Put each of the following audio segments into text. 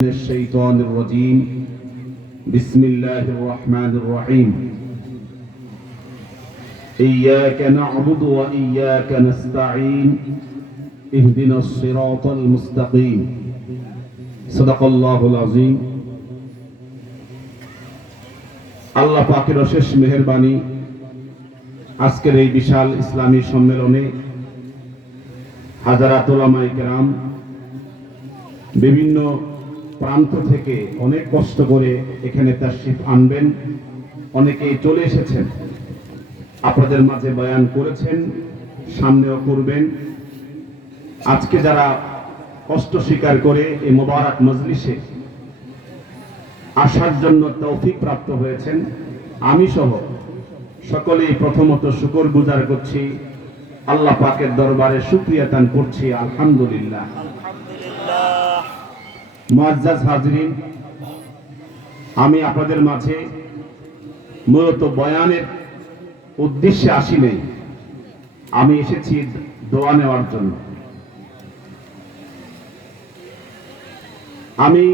من الشيطان الرجيم بسم الله الرحمن الرحيم إياك نعبد وإياك نستعين اهدنا الصراط المستقيم صدق الله العظيم আল্লাহ পাকের অশেষ মেহেরবানি আজকের এই বিশাল ইসলামী সম্মেলনে হাজারাত উলামায়ে কেরাম বিভিন্ন প্রান্ত থেকে অনেক কষ্ট করে এখানে তাশরিফ আনবেন, অনেকেই চলে এসেছেন, আপনাদের মাঝে বয়ান করেছেন, সামনেও করবেন। আজকে যারা কষ্ট স্বীকার করে এই মোবারক মজলিসে আসার জন্য তৌফিক প্রাপ্ত হয়েছেন, আমি সহ সকলেই প্রথমত শুকরগুজার করছি, আল্লাহ পাকের দরবারে শুকরিয়া দান করছি। আলহামদুলিল্লাহ। মুআজ্জাজ হাজরিন, আমি আপনাদের মাঝে মূলত বয়ানের উদ্দেশ্যে আসি নাই, আমি এসেছি দোয়া নেওয়ার জন্য। আমি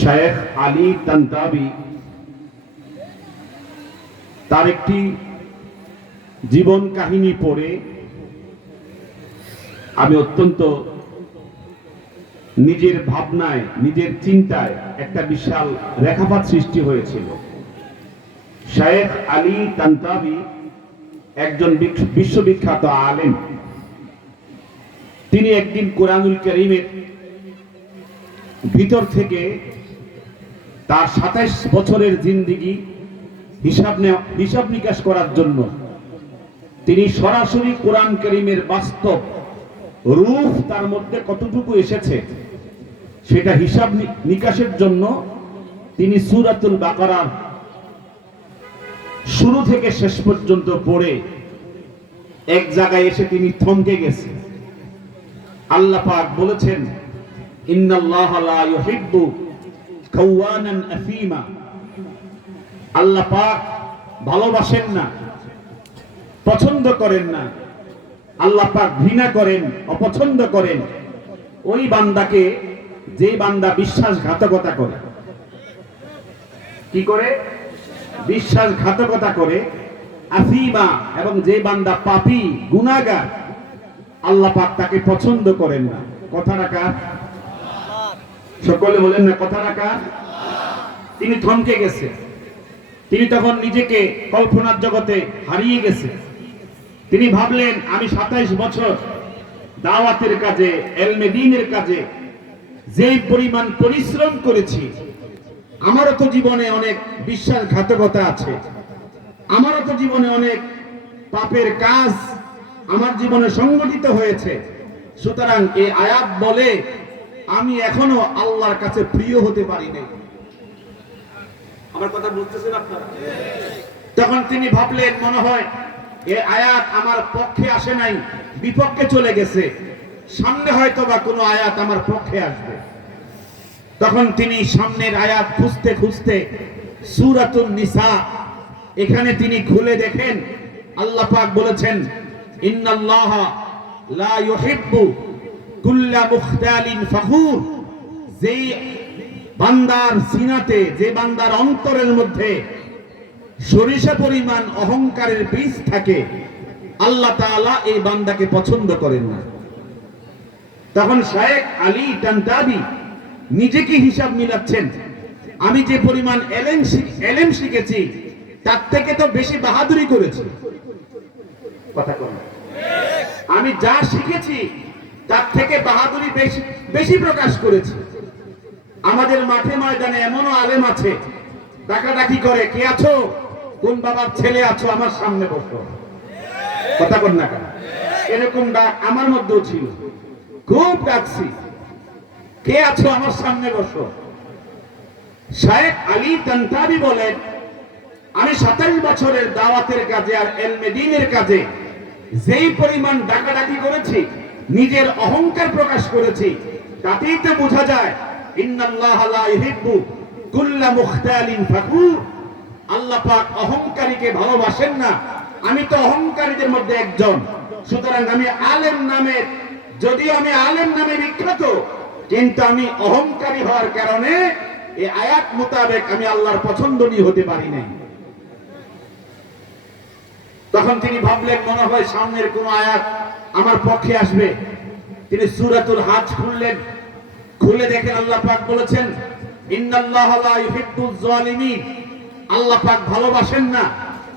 শেখ আলী তানতাবি তার একটি জীবন কাহিনী পড়ে আমি অত্যন্ত নিজের ভাবনায়, নিজের চিন্তায় একটা বিশাল রেখাপাত সৃষ্টি হয়েছিল। শেখ আলী তানতাবি একজন বিশ্ববিখ্যাত আলেম। তিনি একদিন কোরআনুল কারীমের ভিতর থেকে তার 27 বছরের জিন্দেগি হিসাব নিকাশ করার জন্য তিনি সরাসরি কোরআন কারীমের বাস্তব রূপ তার মধ্যে কতটুকু এসেছে সেটা হিসাব নিকাশের জন্য তিনি সূরাতুল বাকারার শুরু থেকে শেষ পর্যন্ত পড়ে এক জায়গায় এসে তিনি থমকে গেছে। আল্লাহ পাক বলেছেন, ইন্নাল্লাহা লা ইউহিব্বু খাওয়ানান আফীমা। আল্লাহ পাক ভালোবাসেন না, পছন্দ করেন না, আল্লাহ পাক ঘৃণা করেন, অপছন্দ করেন ওই বান্দাকে যে বান্দা বিশ্বাসঘাতকতা করে। কি করে? বিশ্বাসঘাতকতা করে। আফীমা, এবং যে বান্দা পাপী গুনাহগার, আল্লাহ পাক তাকে পছন্দ করেন না। কথাটা কার? সকলে বলেন না, কথাটা কার? তিনি থমকে গেছে। তিনি তখন নিজেকে কল্পনার জগতে হারিয়ে গেছে। তিনি ভাবলেন, আমি 27 বছর দাওয়াতের কাজে, ইলমে দ্বীনের কাজে যেই পরিমাণ পরিশ্রম করেছি, আমারও তো জীবনে অনেক বিশ্বাসঘাতকতা আছে, আমারও তো জীবনে অনেক পাপের কাজ আমার জীবনে সংগঠিত হয়েছে। সুতরাং এই আয়াত বলে আমি এখনো আল্লাহর কাছে প্রিয় হতে পারি নাই। আমার কথা বুঝতেছেন আপনারা? তখন তিনি ভাবলেন, মনে হয় এই আয়াত আমার পক্ষে আসে নাই, বিপক্ষে চলে গেছে, সামনে হয়তো বা কোনো আয়াত আমার পক্ষে আসবে। তখন তিনি সামনের আয়াত খুঁজতে খুঁজতে সূরাতুন নিসা এখানে তিনি খুলে দেখেন, আল্লাহ পাক বলেছেন, ইন্নাল্লাহা লা ইউহিব্বু কুল্লা মুখতালিন ফখুর। যেই বান্দার সিনাতে, যে বান্দার অন্তরের মধ্যে সরিষা পরিমাণ অহংকারের বীজ থাকে, আল্লাহ তাআলা এই বান্দাকে পছন্দ করেন না। তখন শেখ আলী তানতাবি নিজেকে হিসাব মিলাচ্ছেন, আমি যে পরিমাণ এলেম শিখেছি তার থেকে তো বেশি বাহাদুরি করেছি। কথা বলেন, আমি যা শিখেছি তার থেকে বাহাদুরি বেশি প্রকাশ করেছি। আমাদের মাঠে ময়দানে এমনও আলেম আছে, ডাকাডাকি করে, কে আছো, কোন বাবার ছেলে আছো, আমার সামনে বসো। কথা বল না কেন? এরকম ডাক আমার মধ্যেও ছিল, খুব ডাকছি, কে আছো, আমার সামনে বসো। শেখ আলী তানতাবি বলেন, আমি 27 বছরের দাওয়াতের কাজে আর ইলমে দ্বীনের কাজে যেই পরিমাণ ডাকাডাকি করেছি, নিজের অহংকার প্রকাশ করেছি, তাতেই তো বোঝা যায় ইন্নাল্লাহা লা ইউহিব্বু কুল্লা মুখতালিন ফখুর। আল্লাহ পাক অহংকারীকে ভালোবাসেন না। আমি তো অহংকারীদের মধ্যে একজন। সুতরাং আমি আলেম নামে, যদিও আমি আলেম নামে বিখ্যাত, কিন্তু আমি অহংকারী হওয়ার কারণে এই আয়াত মোতাবেক আমি আল্লাহর পছন্দনীয় হতে পারি নাই। তখন তিনি ভাবলেন মনে হয় সামনের কোন আয়াত আমার পক্ষে আসবে। তিনি সূরাতুল হাজ খুললেন, খুলে দেখেন আল্লাহ পাক বলেছেন ইন্নাল্লাহা লা ইউহিব্বুজ জালিমিন, আল্লাহ পাক ভালোবাসেন না,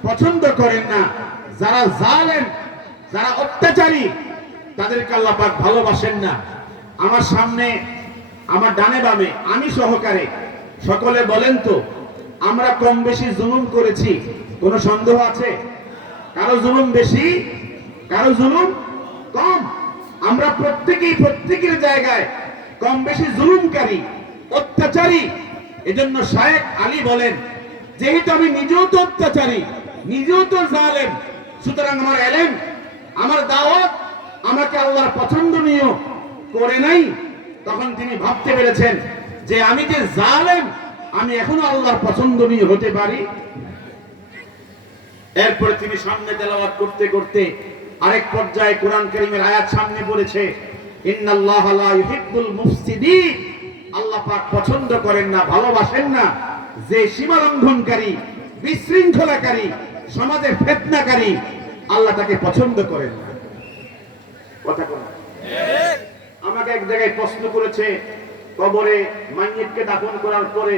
পছন্দ করেন না যারা জালেম, যারা অত্যাচারী, তাদেরকে আল্লাহ পাক ভালোবাসেন না। আমার সামনে, আমার ডানে বামে, আমি সহকারে সকলে বলেন তো আমরা কম বেশি জুলুম করেছি, কোনো সন্দেহ আছে? কারো জুলুম বেশি, কারো জুলুম কম। আমরা প্রত্যেকেই প্রত্যেকের জায়গায় কম বেশি জুলুমকারী, অত্যাচারী। এজন্য শায়েখ আলী বলেন যেহেতু আমি নিজেও তো অত্যাচারী, নিজেও তো জালেম, সুতরাং আমার ইলম, আমার দাওয়াত আমাকে আল্লাহর পছন্দনীয় করে নাই। তখন তিনি ভাবতে পেরেছেন যে আমি যে জালেম, আমি এখনো আল্লাহর পছন্দনীয় হতে পারি। এরপরে তিনি সামনে তেলাওয়াত করতে করতে আরেক পর্যায়ে কোরআন কারীমের আয়াত সামনে পড়েছে ইন্নাল্লাহা লা ইউহিব্বুল মুফসিদিন, আল্লাহ পাক পছন্দ করেন না, ভালোবাসেন না যে সীমা লঙ্ঘনকারী, বিশৃঙ্খলাকারী, সমাজের ফিতনাকারী, আল্লাহ তাকে পছন্দ করেন না। কথা কোন আমাকে এক জায়গায় প্রশ্ন করেছে কবরে মাইয়িতকে দাফন করার পরে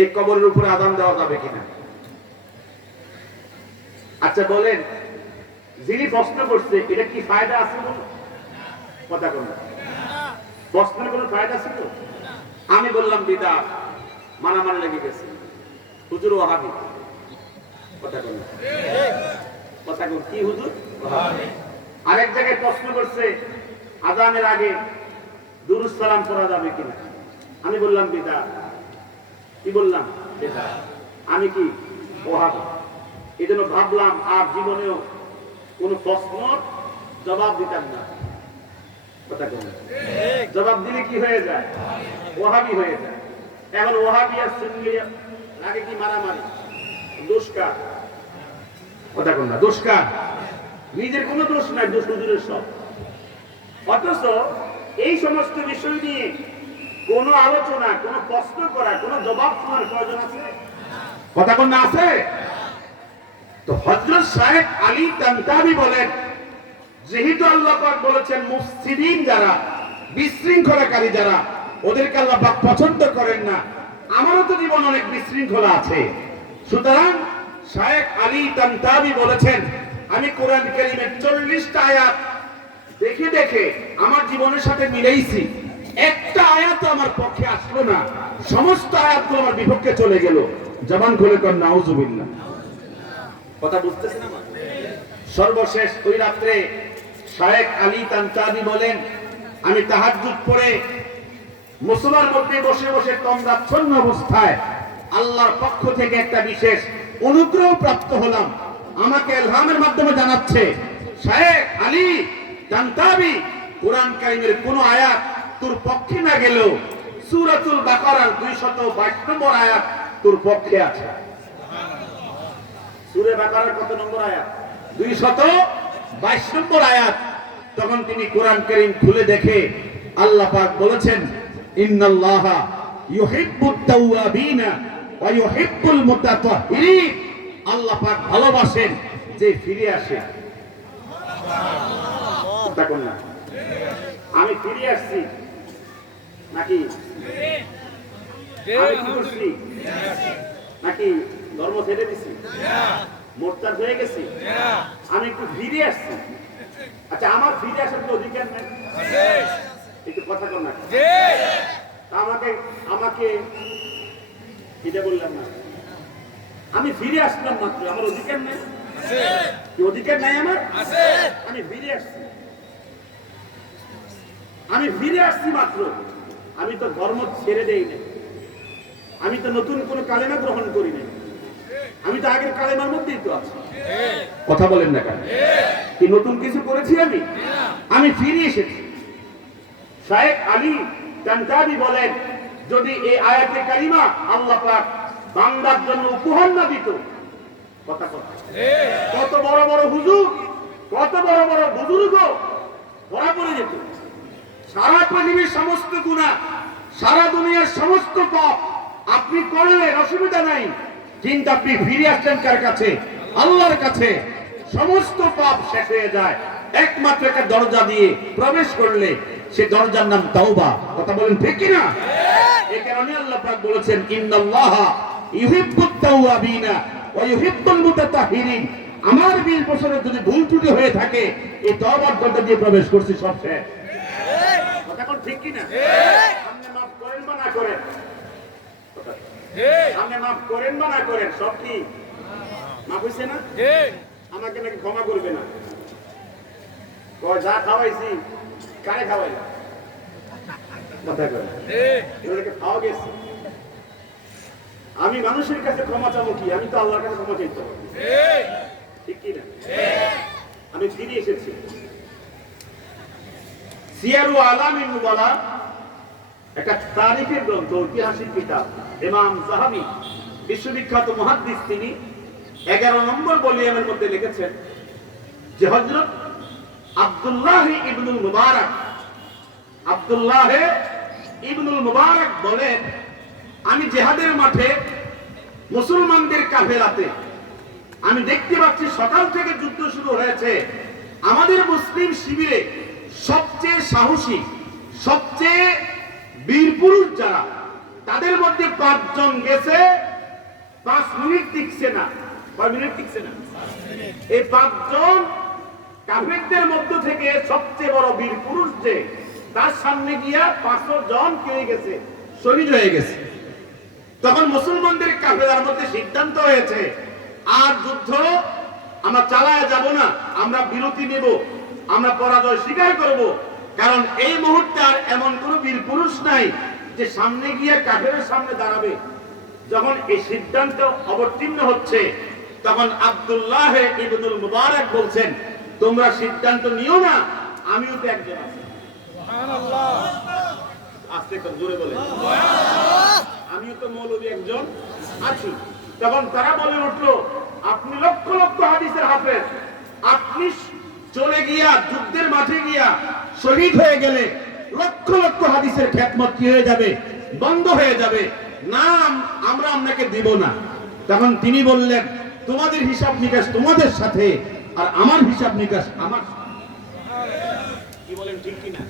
এই কবরের উপরে আযান দেওয়া যাবে কিনা। আচ্ছা বলেন, যিনি প্রশ্ন করছে এটা কি ফায়দা আছে? কথা কোন প্রশ্নের কোনো ফায়দা ছিল? আমি বললাম বিদআত, মানামানি লেগে গেছে, হুজুর ওয়াহাবি। কথা কোন কথা কোন কি হুজুর ওয়াহাবি। আরেক জায়গায় প্রশ্ন করছে আযানের আগে দুরূদ সালাম পড়া যাবে কিনা। আমি বললাম বিদআত। কি বললাম? বিদআত। আমি কি ওয়াহাবি। এজন্য ভাবলাম আর জীবনেও কোন প্রশ্ন জবাব দিতাম না। কথা কোন জবাব দিলে কি হয়ে যায়? ওয়াহাবি হয়ে যায়। এখন ওয়াহাবি আর সুন্নি লাগে কি মারামারি, দোষকার। কথা কোন না দোষকার, নিজের কোনো দোষ নাই, দোষ হুজুরের সব। অথচ এই সমস্ত বিষয় নিয়ে কোন আলোচনা, কোন প্রশ্ন করা, কোন জবাব শোনার প্রয়োজন আছে? কথা কোন না আছে? তো হযরত শায়েখ আলী তানতাবী বলেন যেহেতু আল্লাহ পাক বলেছেন মুফসিদিন যারা, বিশৃঙ্খলাকারী যারা, ওদেরকে আল্লাহ পাক পছন্দ করেন না। আমারও তো জীবন অনেক বিশৃঙ্খলা আছে, সুতরাং শায়েখ আলী তানতাবী বলেছেন আমি কোরআন কারীমের 40টা আয়াত দেখে দেখে আমার জীবনের সাথে মিলাইছি, একটা আয়াত আমার পক্ষে আসলো না, সমস্ত আয়াতগুলো আমার বিপক্ষে চলে গেল। জবান খুলে কর নাউজুবিল্লাহ। কথা বুঝতেছেন আমার? সর্বশেষ ওই রাত্রে শায়েখ আলী তানতাবী বলেন আমি তাহাজ্জুদ পড়ে মুসলার মধ্যে বসে বসে তন্দ্রাচ্ছন্ন অবস্থায় আল্লাহর পক্ষ থেকে একটা বিশেষ অনুগ্রহ প্রাপ্ত হলাম। আমাকে ইলহামের মাধ্যমে জানাচ্ছে শায়েখ আলী তানতাবী কোরআন কারীমের কোন আয়াত তোর পক্ষে না গেলেও সূরাতুল বাকারার 222 নম্বর আয়াত তোর পক্ষে আছে। সূরা বাকারার কত নম্বর আয়াত? 222 নম্বর আয়াত। তখন তিনি কোরআন কারীম খুলে দেখে আল্লাহ পাক বলেছেন ইন্নাল্লাহা ইউহিব্বুত তাওয়াবিনা ওয়া ইউহিব্বুল মুতাতাহহিরিন, আল্লাহ পাক ভালোবাসেন যে ফিরে আসে। দেখুন না আমি ফিরে আসছি নাকি আমি কি করছি নাকি ধর্ম ছেড়ে দিছি, মোরতাদ হয়ে গেছি, আমি একটু ফিরে আসছি। আচ্ছা আমার ফিরে আসার কি অধিকার নেই? একটু কথা কর না। আমাকে আমাকে এটা বললাম না, আমি ফিরে আসলাম মাত্র, আমার অধিকার নেই? কি অধিকার নাই আমার? আমি ফিরে আসছি, আমি ফিরে আসছি মাত্র। আমি তো ধর্ম ছেড়ে দেই না, আমি তো নতুন কোন কালেমা গ্রহণ করি না, আমি তো আগের কালেমার মধ্যেই তো আছি। কথা বলেন না কেন? কি নতুন কিছু করেছি আমি? আমি ফিরে এসেছি। শায়েখ আলী তানতাবী বলেন যদি এই আয়াতে কারিমা আল্লাহ পাক বান্দার জন্য উপহার না দিত, কথা কথা কত বড় বড় হুজুর, কত বড় বড় বুজুর্গ ধরা পড়ে যেত। সারা পৃথিবীর সমস্ত গুনাহ, সারা দুনিয়ার সমস্ত পাপ আপনি করলেন, অসুবিধা নাই, কিন্তু আপনি ফিরে আসছেন কার কাছে? আল্লাহর কাছে। সমস্ত পাপ শেষ হয়ে যায় একমাত্র একটা দরজা দিয়ে প্রবেশ করলে, সে দরজার নাম তাওবা। কথা বলেন ঠিক কি না? এই কারণে আল্লাহ পাক বলেছেন, ইন্নাল্লাহা ইউহিব্বুত তাওয়াবিনা ওয়া ইউহিব্বুল মুতাতাহহিরিন। আমার 20 বছরের যদি ভুল ত্রুটি হয়ে থাকে, এই তওবার দরজা দিয়ে প্রবেশ করছি, সব শেষ। কথা কোন ঠিক কি না? আপনি মাফ করেন বা না করেন, আপনি মাফ করেন বা না করেন, সব কি মাফ হইছে না? আমাকে নাকি ক্ষমা করবে না, কয় যা খাওয়াইছি কারে খাওয়াই, কথা কয় এগুলোকে খাওয়া গেছে। আমি মানুষের কাছে ক্ষমা চাবো কি? আমি তো আল্লাহর কাছে ক্ষমা চাইতে হবে, ঠিক কি না? আমি ফিরে এসেছি। সিয়ারু আলামিন নুবালা একটা তারিখের গ্রন্থ, ঐতিহাসিক কিতাব। ইমাম যাহাবী বিশ্ববিখ্যাত মুহাদ্দিস, তিনি 11 নম্বর ভলিউমের মধ্যে লিখেছেন যে হযরত আব্দুল্লাহ ইবনুল মুবারক, আব্দুল্লাহ ইবনুল মুবারক বলেন, আমি জিহাদের মাঠে মুসলমানদের কাফেলাতে আমি দেখতে পাচ্ছি সকাল থেকে যুদ্ধ শুরু হয়েছে। আমাদের মুসলিম শিবিরে সবচেয়ে সাহসী, সবচেয়ে বীর পুরুষ যারা, তাদের মধ্যে 5 জন গেছে, 5 মিনিট টিকছে না। কয় মিনিট টিকছে না? এই 5 জন কাফেরদের মধ্য থেকে সবচেয়ে বড় বীর পুরুষ যে, তার সামনে গিয়া 500 জন কে গেছে, শহীদ হয়ে গেছে। তখন মুসলমানদের কাফেলার মধ্যে সিদ্ধান্ত হয়েছে, আর যুদ্ধ আমরা চালায়া যাব না, আমরা বিরতি নেব, আমরা পরাজয় স্বীকার করব। কারণ এই মুহূর্তে আর এমন কোন বীর পুরুষ নাই যে সামনে গিয়ে কাফেরের সামনে দাঁড়াবে। যখন এই সিদ্ধান্ত অবতীর্ণ হচ্ছে, তখন আব্দুল্লাহ ইবনুল মুবারক বলছেন, তোমরা সিদ্ধান্ত নিও না, আমিও তো একজন আছি। সুবহানাল্লাহ, আস্তে করে জোরে বলেন, আমিও তো মৌলবী একজন আছি। তখন তারা বলে উঠলো, আপনি লক্ষ লক্ষ হাদিসের হাফেজ, আপনি চলে গিয়া যুদ্ধের মাঠে গিয়া শহীদ হয়ে গেলে লক্ষ লক্ষ হাদিসের খ্যাতমত কি হয়ে যাবে? বন্ধ হয়ে যাবে, নাম আমরা আপনাকে দিব না। তখন তিনি বললেন, তোমাদের হিসাব নিকাশ তোমাদের সাথে, আর আমার হিসাব নিকাশ আমার। কি বলেন ঠিক কিনা?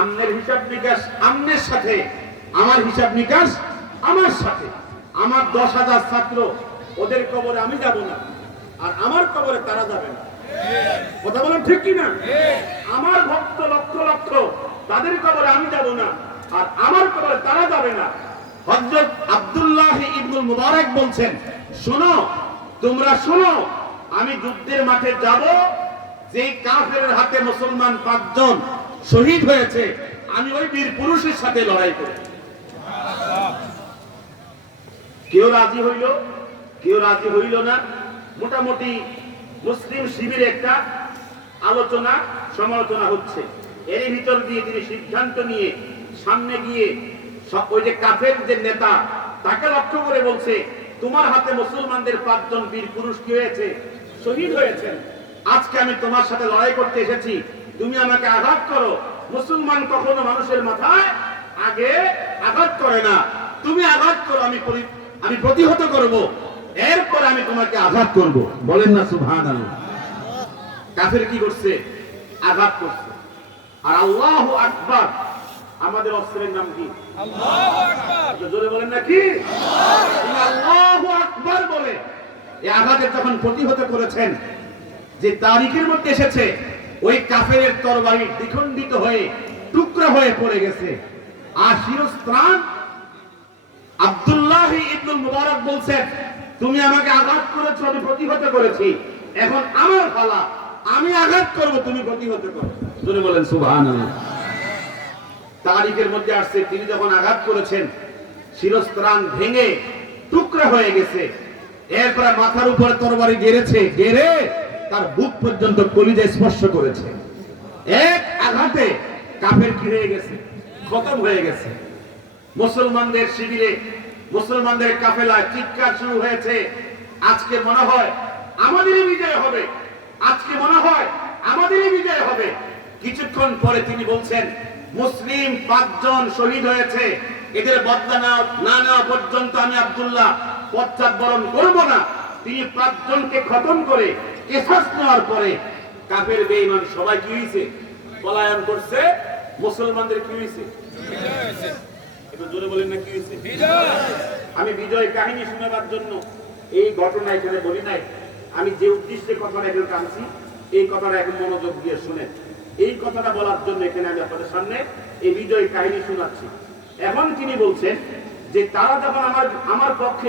আমনের হিসাব নিকাশ আমনের সাথে, আমার হিসাব নিকাশ আমার সাথে। আমার 10,000 ছাত্র, ওদের কবরে আমি যাব না, আর আমার কবরে তারা যাবে না। কথা বলেন ঠিক কিনা? আমার ভক্ত লক্ষ লক্ষ, তাদের কবরে আমি যাব না, আর আমার কবরে তারা যাবে না। হযরত আব্দুল্লাহ ইবনুল মুবারক বলছেন, শোনো, তোমরা শোনো, আমি যুদ্ধের মাঠে যাব, যে কাফেরের হাতে মুসলমান 5 জন শহীদ হয়েছে, আমি ওই বীর পুরুষের সাথে লড়াই করব। কেউ রাজি হইল, কেউ রাজি হইল না। মোটামুটি মুসলিম শিবিরে একটা আলোচনা সমালোচনা হচ্ছে। এর ভিতর দিয়ে তিনি সিদ্ধান্ত নিয়ে সামনে গিয়ে ওই যে কাফের যে নেতা, তাকে লক্ষ্য করে বলছে, তোমার হাতে মুসলমানদের 5 জন বীর পুরুষ কি হয়েছে? শহীদ হয়েছে। আজকে আমি তোমার সাথে লড়াই করতে এসেছি, তুমি আমাকে আঘাত করো। মুসলমান কখনো মানুষের মাথায় আগে আঘাত করে না, তুমি আঘাত করো, আমি প্রতিহত করব, এরপর আমি তোমাকে আঘাত করব। বলেন না সুবহানাল্লাহ। কাফের কি করছে? আঘাত করছে। আর আল্লাহু আকবার, আমাদের অস্ত্রের নাম কি? আল্লাহু আকবার। জোরে বলেন না কি? আল্লাহু আকবার বলে এই আঘাতের যখন প্রতিহত করেছেন, যে তারিখের মধ্যে এসেছে, ওই কাফেরের তরবারি দ্বিখণ্ডিত হয়ে টুকরা হয়ে পড়ে গেছে। আর শিরস্ত্রাণ আব্দুল্লাহ ইবনুল মুবারক বলছেন, তুমি আমাকে আঘাত করেছো, আমি প্রতিহত করেছি, এখন আমার পালা, আমি আঘাত করব, তুমি প্রতিহত করো। জোরে বলেন সুবহানাল্লাহ। তারিখের মধ্যে আসছে, তিনি যখন আঘাত করেছেন, শিরস্ত্রাণ ভেঙে টুকরা হয়ে গেছে। এরপরে মাথার উপরে তরবারি গেড়েছে, গেড়ে তার বুক পর্যন্ত কলিজা স্পর্শ করেছে। এক আঘাতে কাফের কি হয়ে গেছে? খতম হয়ে গেছে। মুসলমানদের শিবিরে, মুসলমানদের কাফেলায় চিৎকার শুরু হয়েছে, আজকে মনে হয় আমাদেরই বিজয় হবে, আজকে মনে হয় আমাদেরই বিজয় হবে। কিছুক্ষণ পরে তিনি বলছেন, মুসলিম 5 জন শহীদ হয়েছে, এদের বদলা না নেওয়া পর্যন্ত আমি আব্দুল্লাহ পশ্চাৎবরণ করব না। তিনি 5 জনকে খতম করে কিসাস নেওয়ার পরে কাফের বেঈমান সবাই কি হয়েছে? পলায়ন করছে। মুসলমানদের কি হয়েছে? একটু জোরে বলেন না, কি হয়েছে? আমি বিজয় কাহিনী শোনাবার জন্য এই ঘটনা এখানে বলি নাই। আমি যে উদ্দেশ্যে কথাটা এখানে টানছি, এই কথাটা এখন মনোযোগ দিয়ে শুনেন। এই কথাটা বলার জন্য এখানে আমি আপনাদের সামনে এই বিজয় কাহিনী শোনাচ্ছি। এখন তিনি বলছেন যে তারা যখন আমার পক্ষে